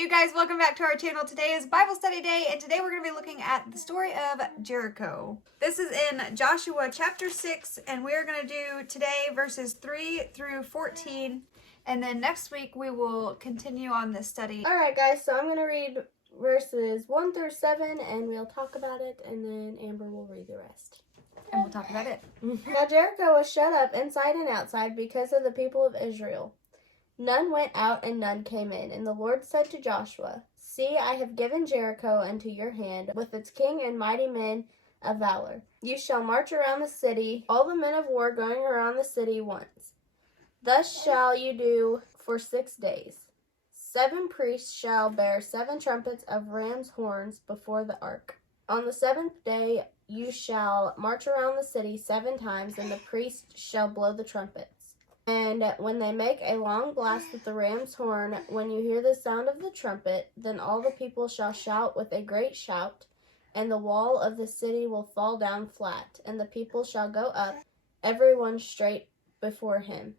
you guys, welcome back to our channel. Today is Bible study day, and today we're going to be looking at the story of Jericho. This is in Joshua chapter 6, and we're going to do today verses 3 through 14, and then next week we will continue on this study. Alright guys, so I'm going to read verses 1 through 7, and we'll talk about it, and then Amber will read the rest. And we'll talk about it. Now Jericho was shut up inside and outside because of the people of Israel. None went out and none came in. And the Lord said to Joshua, See, I have given Jericho into your hand, with its king and mighty men of valor. You shall march around the city, all the men of war going around the city once. Thus shall you do for 6 days. 7 priests shall bear 7 trumpets of ram's horns before the ark. On the 7th day you shall march around the city 7 times, and the priests shall blow the trumpets. And when they make a long blast with the ram's horn, when you hear the sound of the trumpet, then all the people shall shout with a great shout, and the wall of the city will fall down flat, and the people shall go up, every one straight before him.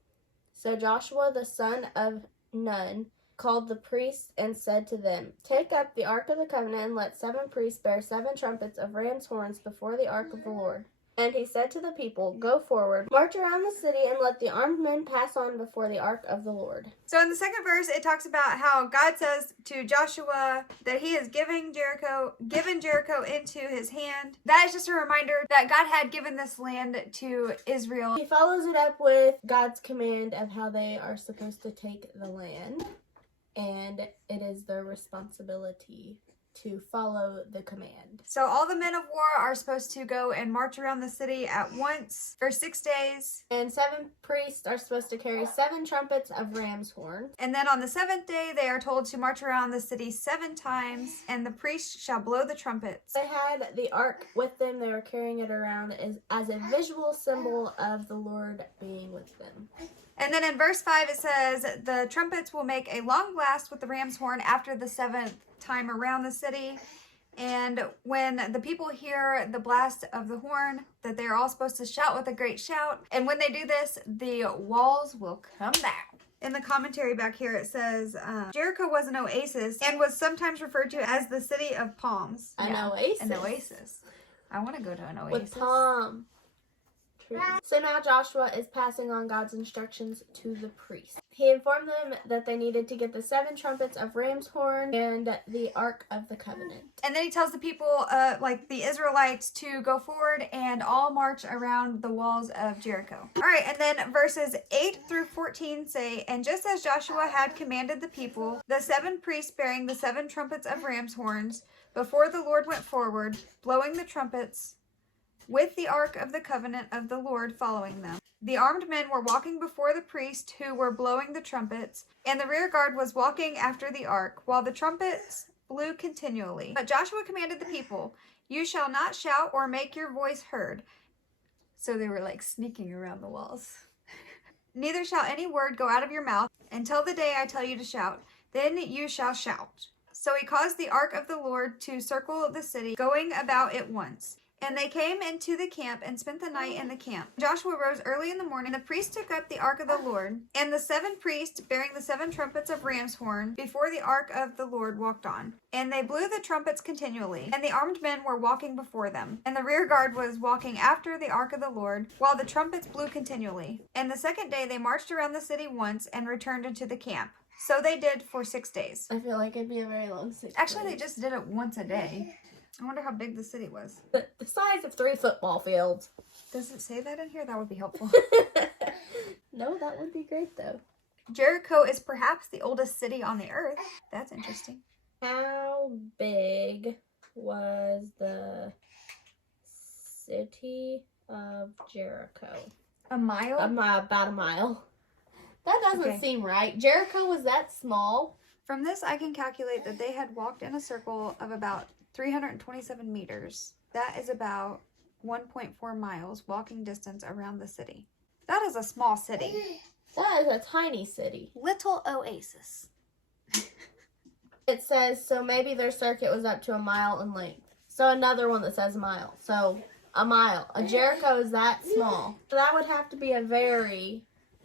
So Joshua the son of Nun called the priests and said to them, Take up the ark of the covenant, and let 7 priests bear 7 trumpets of ram's horns before the ark of the Lord. And he said to the people, Go forward, march around the city, and let the armed men pass on before the ark of the Lord. So in the second verse, it talks about how God says to Joshua that he is given Jericho into his hand. That is just a reminder that God had given this land to Israel. He follows it up with God's command of how they are supposed to take the land, and it is their responsibility to follow the command. So all the men of war are supposed to go and march around the city at once for 6 days. And 7 priests are supposed to carry 7 trumpets of ram's horn. And then on the 7th day, they are told to march around the city 7 times, and the priests shall blow the trumpets. They had the ark with them. They were carrying it around as a visual symbol of the Lord being with them. And then in verse 5, it says, the trumpets will make a long blast with the ram's horn after the 7th time around the city. And when the people hear the blast of the horn, that they are all supposed to shout with a great shout. And when they do this, the walls will come down. In the commentary back here, it says, Jericho was an oasis and was sometimes referred to as the city of palms. Oasis? An oasis. I want to go to an oasis. With palm. So now Joshua is passing on God's instructions to the priests. He informed them that they needed to get the 7 trumpets of ram's horn and the Ark of the Covenant. And then he tells the people, like the Israelites, to go forward and all march around the walls of Jericho. All right, and then verses 8 through 14 say, And just as Joshua had commanded the people, the 7 priests bearing the 7 trumpets of ram's horns before the Lord went forward, blowing the trumpets, with the Ark of the Covenant of the Lord following them. The armed men were walking before the priests who were blowing the trumpets, and the rear guard was walking after the ark, while the trumpets blew continually. But Joshua commanded the people, You shall not shout or make your voice heard. So they were like sneaking around the walls. Neither shall any word go out of your mouth until the day I tell you to shout. Then you shall shout. So he caused the ark of the Lord to circle the city, going about it once. And they came into the camp and spent the night in the camp. Joshua rose early in the morning. The priests took up the ark of the Lord, and the 7 priests bearing the 7 trumpets of ram's horn before the ark of the Lord walked on. And they blew the trumpets continually, and the armed men were walking before them. And the rear guard was walking after the ark of the Lord, while the trumpets blew continually. And the 2nd day they marched around the city once and returned into the camp. So they did for 6 days. I feel like it'd be a very long 6 days. Actually, they just did it once a day. I wonder how big the city was. The size of 3 football fields. Does it say that in here? That would be helpful. No, that would be great though. Jericho is perhaps the oldest city on the earth. That's interesting. How big was the city of Jericho? A mile? About a mile. That doesn't seem right. Jericho was that small? From this, I can calculate that they had walked in a circle of about 327 meters. That is about 1.4 miles walking distance around the city. That is a small city. That is a tiny city. Little oasis. It says, so maybe their circuit was up to a mile in length. So another one that says a mile. So a mile. A Jericho is that small. So that would have to be a very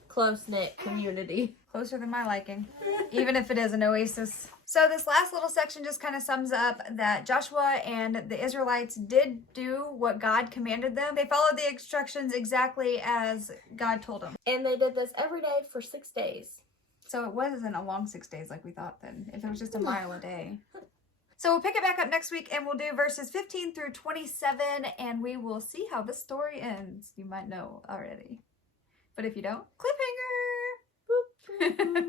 close-knit community. Closer than my liking. Even if it is an oasis. So this last little section just kind of sums up that Joshua and the Israelites did do what God commanded them. They followed the instructions exactly as God told them. And they did this every day for 6 days. So it wasn't a long 6 days like we thought then, if it was just a mile a day. So we'll pick it back up next week and we'll do verses 15 through 27 and we will see how this story ends. You might know already. But if you don't, cliffhanger!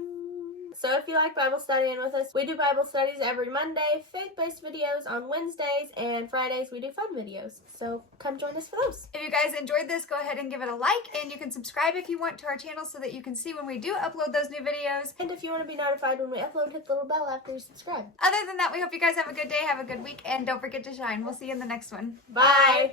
So if you like Bible studying with us, we do Bible studies every Monday, faith-based videos on Wednesdays, and Fridays we do fun videos. So come join us for those. If you guys enjoyed this, go ahead and give it a like, and you can subscribe if you want to our channel so that you can see when we do upload those new videos. And if you want to be notified when we upload, hit the little bell after you subscribe. Other than that, we hope you guys have a good day, have a good week, and don't forget to shine. We'll see you in the next one. Bye!